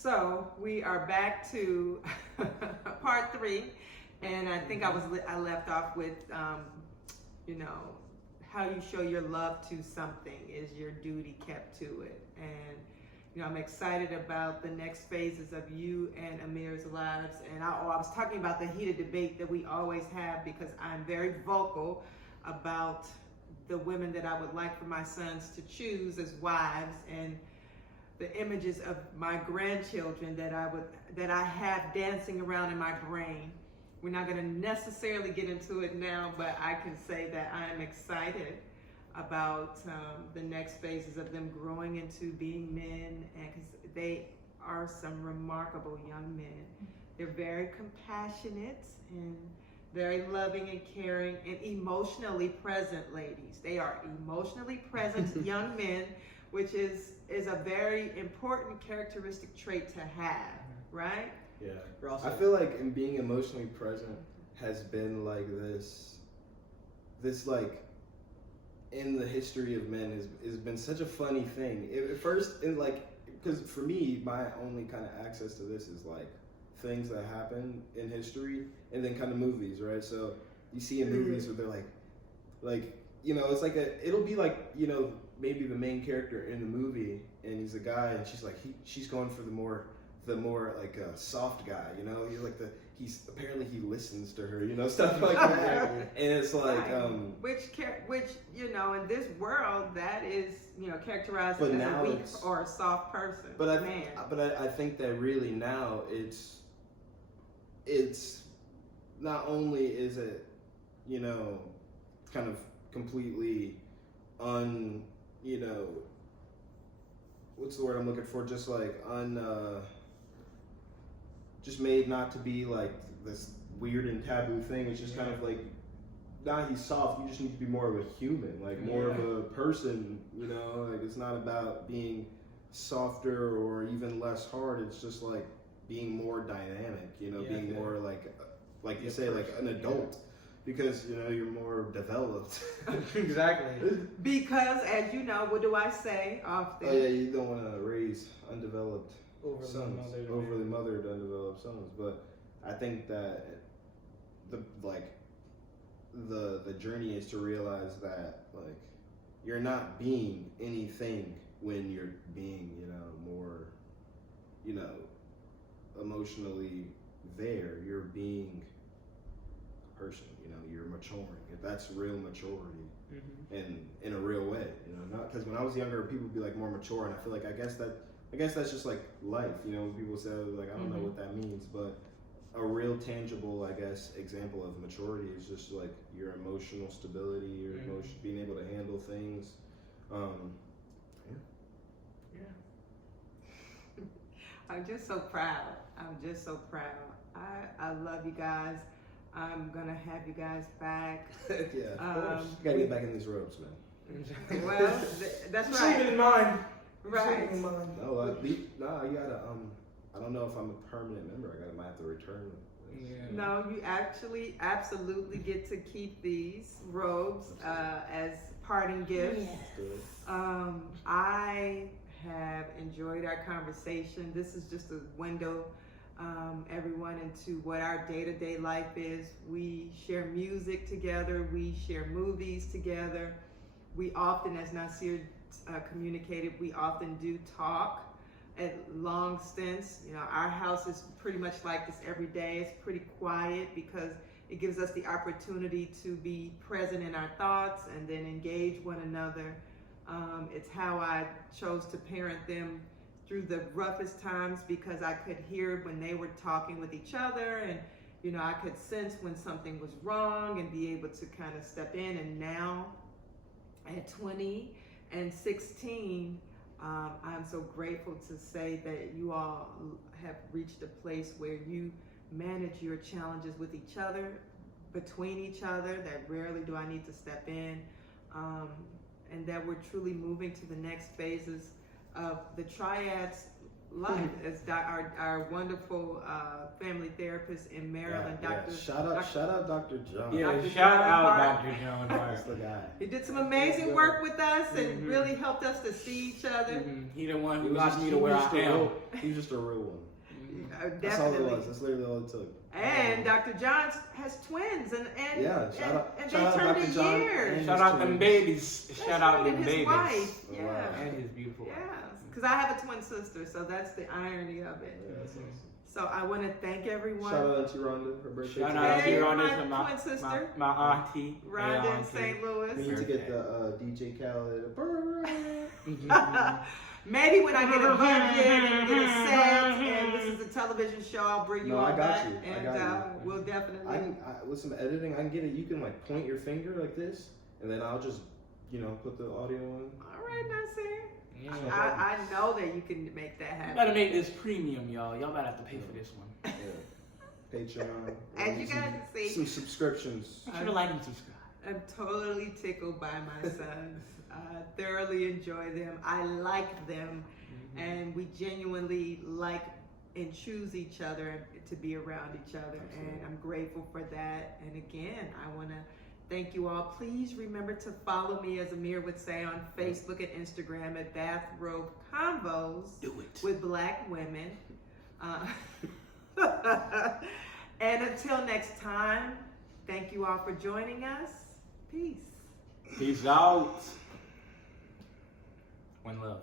So we are back to part three, and I think I left off with, you know, how you show your love to something is your duty kept to it, and you know I'm excited about the next phases of you and Ameer's lives. And I was talking about the heated debate that we always have because I'm very vocal about the women that I would like for my sons to choose as wives, and the images of my grandchildren that I have dancing around in my brain. We're not going to necessarily get into it now, but I can say that I am excited about the next phases of them growing into being men, and because they are some remarkable young men. They're very compassionate and very loving and caring and emotionally present ladies. They are emotionally present young men, which is a very important characteristic trait to have, right? Yeah. I feel like in being emotionally present has been like this like in the history of men has been such a funny thing. At first, in like, because for me, my only kind of access to this is like things that happen in history and then kind of movies, right? So you see in movies where they're like, you know, it's like it'll be like, you know, maybe the main character in the movie and he's a guy and she's like, she's going for the more like a soft guy, you know, he's like he's apparently he listens to her, you know, stuff like that. And it's like which you know, in this world that is, you know, characterized as a weak or a soft person. But I think that really now it's not only is it, you know, kind of completely you know, what's the word I'm looking for, just like just made not to be like this weird and taboo thing. It's just kind of like, nah, he's soft, you just need to be more of a human, like more of a person, you know, like it's not about being softer or even less hard, it's just like being more dynamic, you know, being more like you say, like an adult. Because, you know, you're more developed. Exactly. Because, as you know, what do I say often? Oh yeah, you don't want to raise undeveloped sons, overly mothered undeveloped sons. But I think that the journey is to realize that like you're not being anything when you're being, you know, more, you know, emotionally there. You're being a person. You know, you're maturing. That's real maturity, in a real way. You know, not because when I was younger, people would be like more mature, and I feel like I guess that's just like life. You know, when people say like I don't know what that means, but a real tangible, I guess, example of maturity is just like your emotional stability, your being able to handle things. I'm just so proud. I love you guys. I'm gonna have you guys back. Yeah, of course. You gotta get back in these ropes, man. Well, that's right. Keep it in mind. Right. Keep it in mind. No, you gotta. I don't know if I'm a permanent member. Might have to return. Yeah. No, you actually absolutely get to keep these robes as parting gifts. I have enjoyed our conversation. This is just a window, everyone, into what our day-to-day life is. We share music together. We share movies together. We often, as Naseer communicated, we often do talk at long stints. You know, our house is pretty much like this every day. It's pretty quiet because it gives us the opportunity to be present in our thoughts and then engage one another. It's how I chose to parent them through the roughest times because I could hear when they were talking with each other, and you know, I could sense when something was wrong and be able to kind of step in. And now at 20 and 16, I'm so grateful to say that you all have reached a place where you manage your challenges with each other, between each other, that rarely do I need to step in, and that we're truly moving to the next phases of the triads life as our wonderful family therapist in Maryland, Dr. Shout out Dr. John. Yeah, Dr. shout John out Hart. Dr. John Hart. That's the guy. He did some amazing work with us and Mhm. really helped us to see each other. He the one He who was got just- me he to where was I just a am. real- He was just a real one. That's all it Definitely. was. That's literally all it took. And Dr. John has twins, and Yeah, shout out- and shout they out turned Dr. a John year. and Shout his out them twins. babies. That's Shout out right, them and his babies. wife. Oh, Yeah. wow. And his beautiful wife. Yeah, because I have a twin sister, so that's the irony of it. Yeah, that's awesome. So I want to thank everyone. Shout out to Rhonda, her birthday. Shout today. out to Hey, Rhonda, my to twin sister. my auntie. Rhonda Hey, in auntie. St. We Louis. need to get the DJ Khaled. Maybe when I get a budget and get a set, and this is a television show, I'll bring you No, all I got back, you. I and got you. we'll definitely. With some editing, I can get it. You can like point your finger like this, and then I'll just, put the audio in. All right, Naseer. Yeah. I know that you can make that You happen. better make this premium, y'all. Y'all better have to pay for this one. Yeah. Patreon. As you some- guys can see, some subscriptions. Be sure to like and subscribe. I'm totally tickled by my sons. I thoroughly enjoy them. I like them, and we genuinely like and choose each other to be around each other. Absolutely. And I'm grateful for that. And again, I want to thank you all. Please remember to follow me, as Ameer would say, on Facebook and Instagram at Bathrobe Convos Do it. with Black Women. And until next time, thank you all for joining us. Peace. Peace out. One love.